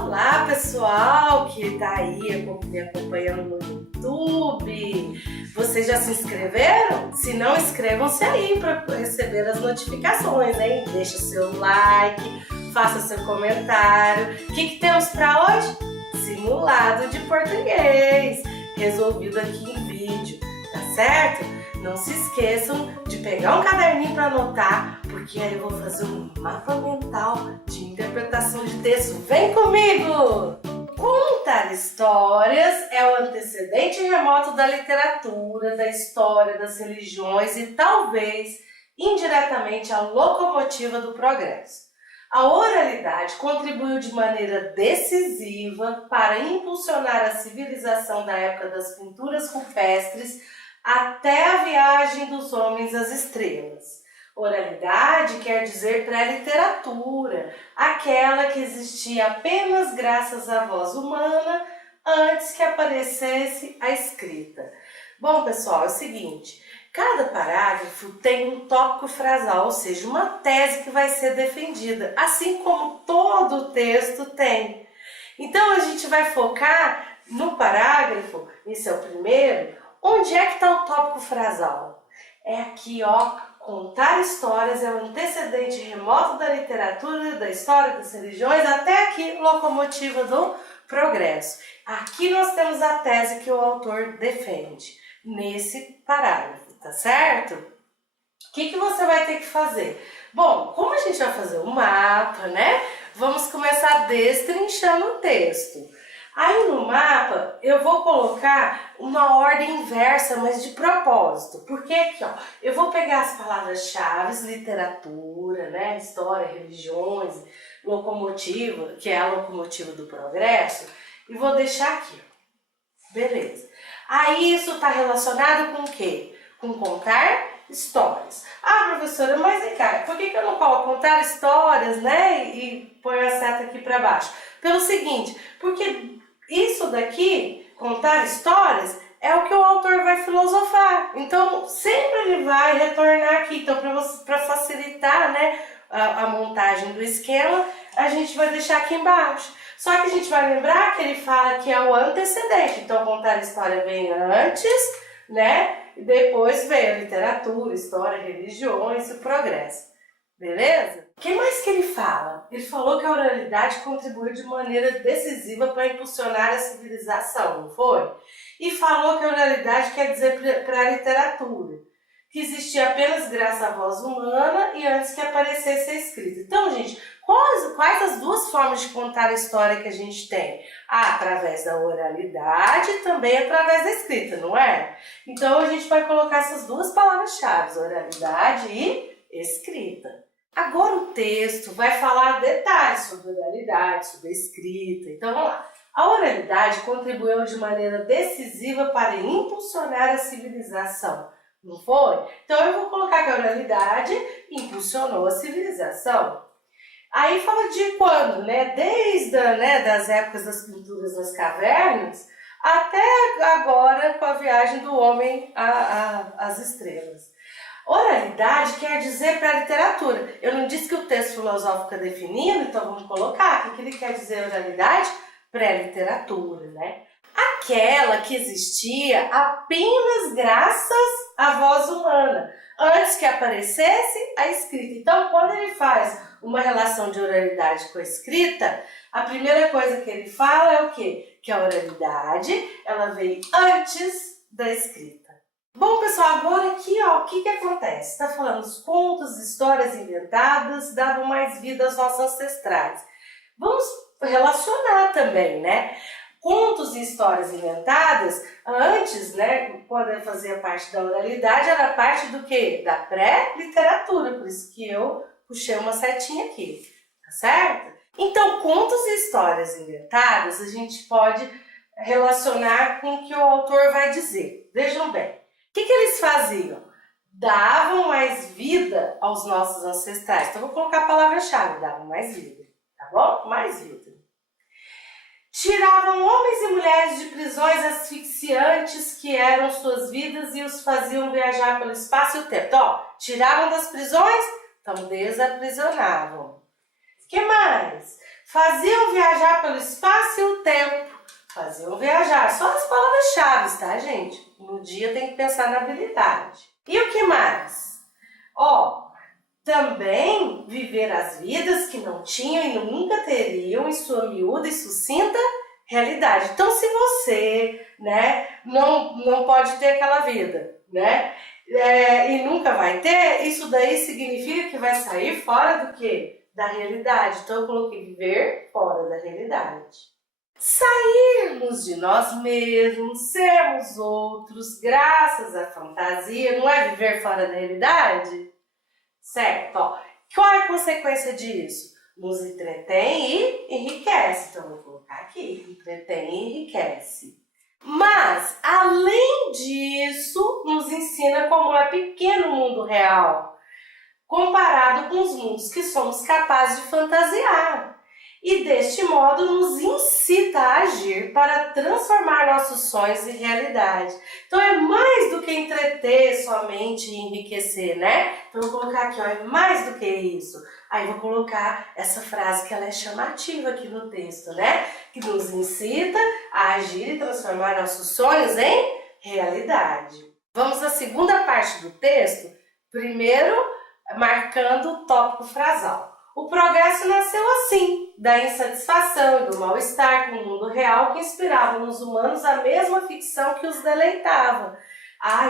Olá pessoal que está aí me acompanhando no YouTube. Vocês já se inscreveram? Se não, inscrevam-se aí para receber as notificações, hein? Deixa seu like, faça seu comentário. O que temos para hoje? Simulado de português, resolvido aqui em vídeo, tá certo? Não se esqueçam de pegar um caderninho para anotar, porque aí eu vou fazer um mapa mental de interpretação de texto. Vem comigo! Contar histórias é o antecedente remoto da literatura, da história, das religiões e talvez, indiretamente, a locomotiva do progresso. A oralidade contribuiu de maneira decisiva para impulsionar a civilização da época das pinturas rupestres até a viagem dos homens às estrelas. Oralidade quer dizer pré-literatura, aquela que existia apenas graças à voz humana antes que aparecesse a escrita. Bom, pessoal, é o seguinte, cada parágrafo tem um tópico frasal, ou seja, uma tese que vai ser defendida, assim como todo o texto tem. Então, a gente vai focar no parágrafo, esse é o primeiro. Onde é que está o tópico frasal? É aqui, ó, contar histórias é o antecedente remoto da literatura, da história, das religiões, até aqui, locomotiva do progresso. Aqui nós temos a tese que o autor defende, nesse parágrafo, tá certo? O que você vai ter que fazer? Bom, como a gente vai fazer um mapa, né? Vamos começar destrinchando o texto. Aí no mapa eu vou colocar uma ordem inversa, mas de propósito. Porque aqui, ó, eu vou pegar as palavras-chave, literatura, né, história, religiões, locomotiva, que é a locomotiva do progresso, e vou deixar aqui, ó. Beleza. Aí isso está relacionado com o quê? Com contar histórias. Ah, professora, mas vem cá, por que eu não coloco contar histórias, né, e põe a seta aqui para baixo? Pelo seguinte, porque isso daqui, contar histórias, é o que o autor vai filosofar. Então, sempre ele vai retornar aqui. Então, para facilitar, né, a montagem do esquema, a gente vai deixar aqui embaixo. Só que a gente vai lembrar que ele fala que é o antecedente. Então, contar história vem antes, né? E depois vem a literatura, história, religiões e o progresso. Beleza? O que mais que ele fala? Ele falou que a oralidade contribuiu de maneira decisiva para impulsionar a civilização, não foi? E falou que a oralidade quer dizer para a literatura, que existia apenas graças à voz humana e antes que aparecesse a escrita. Então, gente, quais as duas formas de contar a história que a gente tem? Através da oralidade e também através da escrita, não é? Então, a gente vai colocar essas duas palavras-chave, oralidade e escrita. Agora o texto vai falar detalhes sobre a oralidade, sobre a escrita. Então vamos lá. A oralidade contribuiu de maneira decisiva para impulsionar a civilização, não foi? Então eu vou colocar que a oralidade impulsionou a civilização. Aí fala de quando, né? Desde das épocas das pinturas nas cavernas até agora com a viagem do homem às estrelas. Oralidade quer dizer para a literatura. Eu não disse que o texto filosófico é definido, então vamos colocar aqui que ele quer dizer oralidade pré-literatura, né? Aquela que existia apenas graças à voz humana, antes que aparecesse a escrita. Então, quando ele faz uma relação de oralidade com a escrita, a primeira coisa que ele fala é o quê? Que a oralidade, ela veio antes da escrita. Bom, pessoal, agora aqui, ó, o que acontece? Está falando os contos, histórias inventadas davam mais vida aos nossos ancestrais. Vamos relacionar também, né? Contos e histórias inventadas, antes, né, quando fazia parte da oralidade, era parte do quê? Da pré-literatura, por isso que eu puxei uma setinha aqui, tá certo? Então, contos e histórias inventadas, a gente pode relacionar com o que o autor vai dizer. Vejam bem. O que eles faziam? Davam mais vida aos nossos ancestrais. Então, vou colocar a palavra-chave, davam mais vida, tá bom? Mais vida. Tiravam homens e mulheres de prisões asfixiantes que eram suas vidas e os faziam viajar pelo espaço e o tempo. Então, ó, tiravam das prisões, então desaprisionavam. O que mais? Faziam viajar pelo espaço e o tempo. Faziam viajar. Só as palavras-chave, tá, gente? No dia tem que pensar na habilidade. E o que mais? Também viver as vidas que não tinham e nunca teriam em sua miúda e sucinta realidade. Então, se você, não pode ter aquela vida, e nunca vai ter, isso daí significa que vai sair fora do quê? Da realidade. Então, eu coloquei viver fora da realidade. Sairmos de nós mesmos, sermos outros, graças à fantasia, não é viver fora da realidade? Certo? Qual é a consequência disso? Nos entretém e enriquece. Então, vou colocar aqui, entretém e enriquece. Mas, além disso, nos ensina como é pequeno o mundo real, comparado com os mundos que somos capazes de fantasiar. E deste modo nos incita a agir para transformar nossos sonhos em realidade. Então é mais do que entreter somente e enriquecer, Então eu vou colocar aqui, é mais do que isso. Aí vou colocar essa frase que ela é chamativa aqui no texto, Que nos incita a agir e transformar nossos sonhos em realidade. Vamos à segunda parte do texto, primeiro marcando o tópico frasal. O progresso nasceu assim, da insatisfação e do mal-estar com o mundo real que inspirava nos humanos a mesma ficção que os deleitava.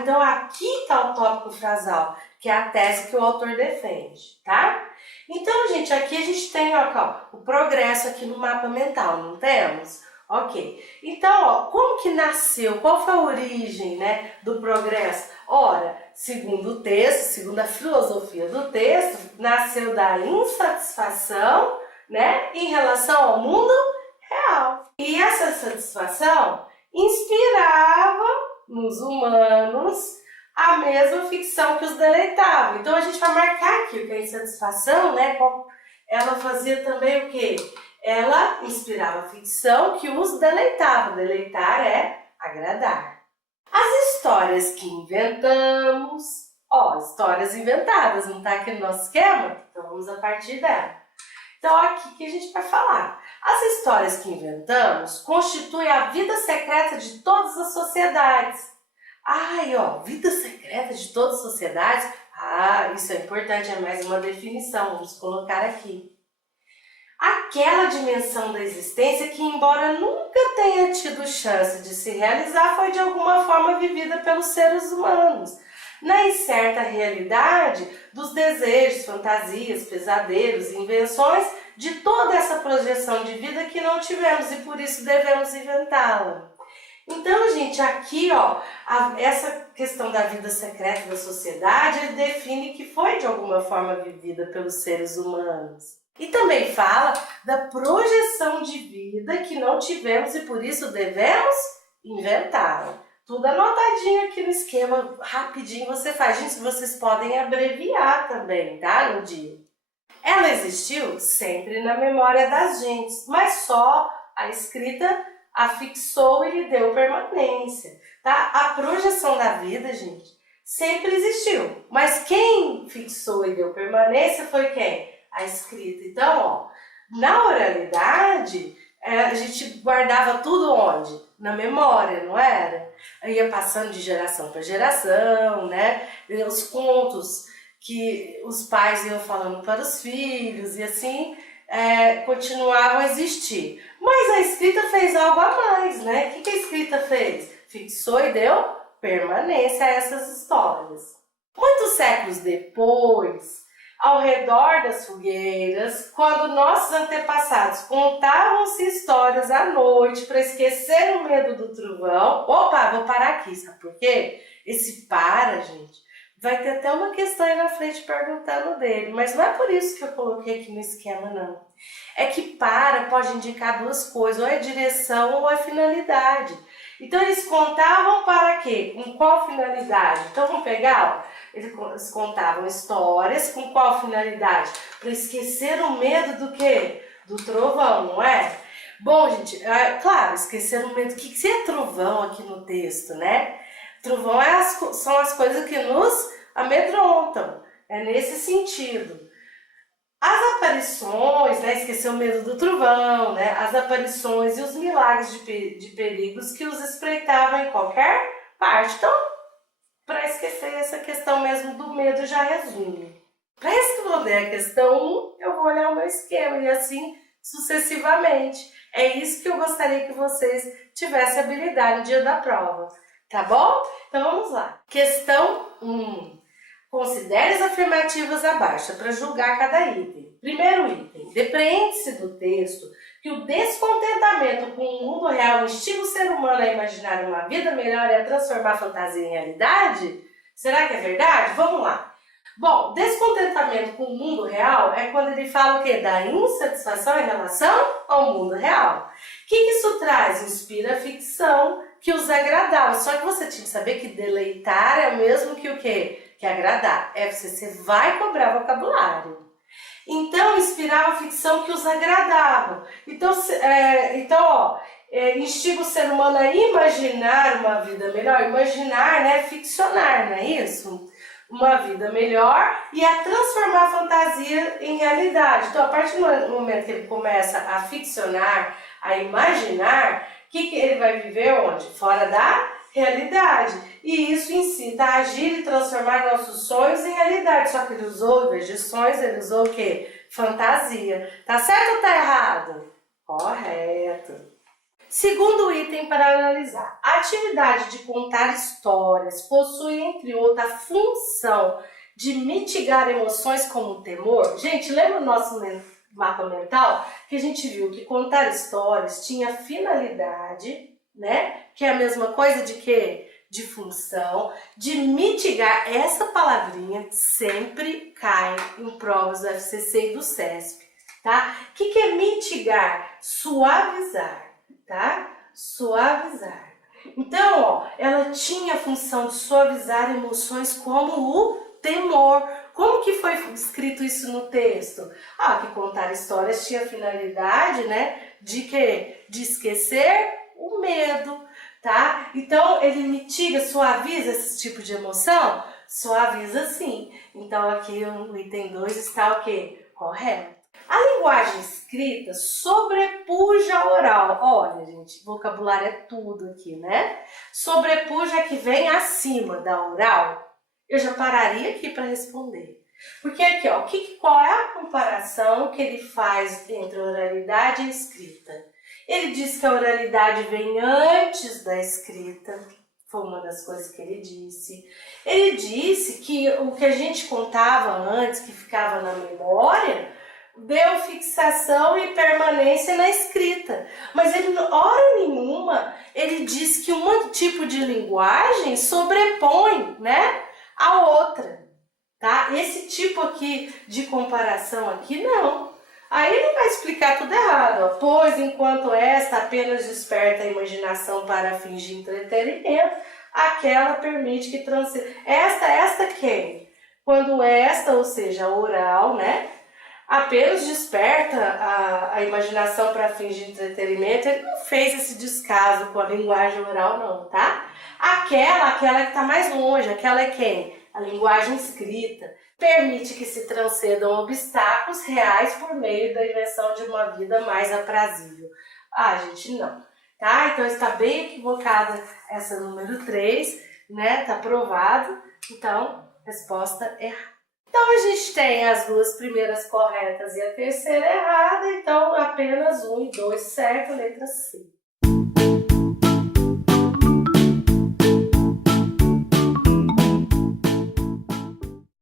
Então aqui está o tópico frasal, que é a tese que o autor defende, tá? Então, gente, aqui a gente tem o progresso aqui no mapa mental, não temos? Ok. Então, como que nasceu? Qual foi a origem, do progresso? Ora, segundo o texto, segundo a filosofia do texto, nasceu da insatisfação, em relação ao mundo real. E essa satisfação inspirava nos humanos a mesma ficção que os deleitava. Então, a gente vai marcar aqui que a insatisfação, ela fazia também o quê? Ela inspirava a ficção que os deleitava. Deleitar é agradar. As histórias que inventamos, histórias inventadas, não está aqui no nosso esquema? Então vamos a partir dela. Então aqui que a gente vai falar. As histórias que inventamos constituem a vida secreta de todas as sociedades. Vida secreta de todas as sociedades? Isso é importante, é mais uma definição, vamos colocar aqui. Aquela dimensão da existência que, embora nunca tenha tido chance de se realizar, foi de alguma forma vivida pelos seres humanos, na incerta realidade dos desejos, fantasias, pesadelos, invenções, de toda essa projeção de vida que não tivemos e por isso devemos inventá-la. Então, gente, aqui, essa questão da vida secreta da sociedade, ele define que foi de alguma forma vivida pelos seres humanos. E também fala da projeção de vida que não tivemos e por isso devemos inventá-la. Tudo anotadinho aqui no esquema, rapidinho você faz. Gente, vocês podem abreviar também, tá? No dia. Ela existiu sempre na memória das gentes, mas só a escrita a fixou e lhe deu permanência, tá? A projeção da vida, gente, sempre existiu, mas quem fixou e deu permanência foi quem? A escrita. Então, na oralidade, a gente guardava tudo onde? Na memória, não era? Ia passando de geração para geração, Os contos que os pais iam falando para os filhos e assim continuavam a existir. Mas a escrita fez algo a mais, O que a escrita fez? Fixou e deu permanência a essas histórias. Muitos séculos depois, ao redor das fogueiras, quando nossos antepassados contavam-se histórias à noite para esquecer o medo do trovão. Opa, vou parar aqui, sabe por quê? Esse gente, vai ter até uma questão aí na frente perguntando dele, mas não é por isso que eu coloquei aqui no esquema, não. É que pode indicar duas coisas, ou é direção ou é finalidade. Então eles contavam para quê? Com qual finalidade? Então vamos pegar, eles contavam histórias com qual finalidade? Para esquecer o medo do quê? Do trovão, não é? Bom, gente, claro, esquecer o medo. O que é trovão aqui no texto, Trovão são as coisas que nos amedrontam, é nesse sentido. As aparições, né, esqueceu o medo do trovão, né, as aparições e os milagres de perigos que os espreitavam em qualquer parte. Então, para esquecer essa questão mesmo do medo, já resume. Para responder a questão 1, eu vou olhar o meu esquema e assim sucessivamente. É isso que eu gostaria que vocês tivessem habilidade no dia da prova, tá bom? Então vamos lá. Questão 1. Considere as afirmativas abaixo para julgar cada item. Primeiro item. Depreende-se do texto que o descontentamento com o mundo real instiga o ser humano a imaginar uma vida melhor e a transformar a fantasia em realidade? Será que é verdade? Vamos lá. Bom, descontentamento com o mundo real é quando ele fala o quê? Da insatisfação em relação ao mundo real. O que isso traz? Inspira a ficção que os agradava. Só que você tinha que saber que deleitar é o mesmo que o quê? Que agradar. Você vai cobrar vocabulário. Então, inspirava a ficção que os agradava. Então, instiga o ser humano a imaginar uma vida melhor. Imaginar, né? Ficcionar, não é isso? Uma vida melhor e a transformar a fantasia em realidade. Então, a partir do momento que ele começa a ficcionar, a imaginar, o que ele vai viver onde? Fora da realidade. E isso incita a agir e transformar nossos sonhos em realidade. Só que ele usou, em vez de sonhos, ele usou o quê? Fantasia. Tá certo ou tá errado? Correto. Segundo item para analisar. A atividade de contar histórias possui, entre outras, a função de mitigar emoções como o temor. Gente, lembra o nosso mapa mental? Que a gente viu que contar histórias tinha finalidade, né? Que é a mesma coisa de quê? De função, de mitigar. Essa palavrinha sempre cai em provas do FCC e do CESP, tá? O que é mitigar? Suavizar, tá? Suavizar. Então, ó, ela tinha a função de suavizar emoções como o temor. Como que foi escrito isso no texto? Ah, que contar histórias tinha a finalidade, né? De quê? De esquecer o medo, tá? Então, ele mitiga, suaviza esse tipo de emoção? Suaviza sim. Então, aqui no item 2 está o quê? Correto. A linguagem escrita sobrepuja a oral. Olha, gente, vocabulário é tudo aqui, né? Sobrepuja é que vem acima da oral. Eu já pararia aqui para responder. Porque aqui, ó, qual é a comparação que ele faz entre a oralidade e a escrita? Ele diz que a oralidade vem antes da escrita, foi uma das coisas que ele disse. Ele disse que o que a gente contava antes, que ficava na memória, deu fixação e permanência na escrita. Mas ele, hora nenhuma, ele diz que um tipo de linguagem sobrepõe, né, a outra, tá? Esse tipo aqui de comparação aqui, não. Aí ele vai explicar tudo errado, ó. Pois enquanto esta apenas desperta a imaginação para fins de entretenimento, aquela permite que transcenda. Esta quem? Quando esta, ou seja, oral, né, apenas desperta a imaginação para fins de entretenimento, ele não fez esse descaso com a linguagem oral não, tá? Aquela que está mais longe, aquela é quem? A linguagem escrita. Permite que se transcendam obstáculos reais por meio da invenção de uma vida mais aprazível. Ah, gente, não. Tá? Então está bem equivocada essa número 3, né? Tá provado. Então, resposta errada. Então a gente tem as duas primeiras corretas e a terceira errada, então apenas 1 e 2 certo, letra C.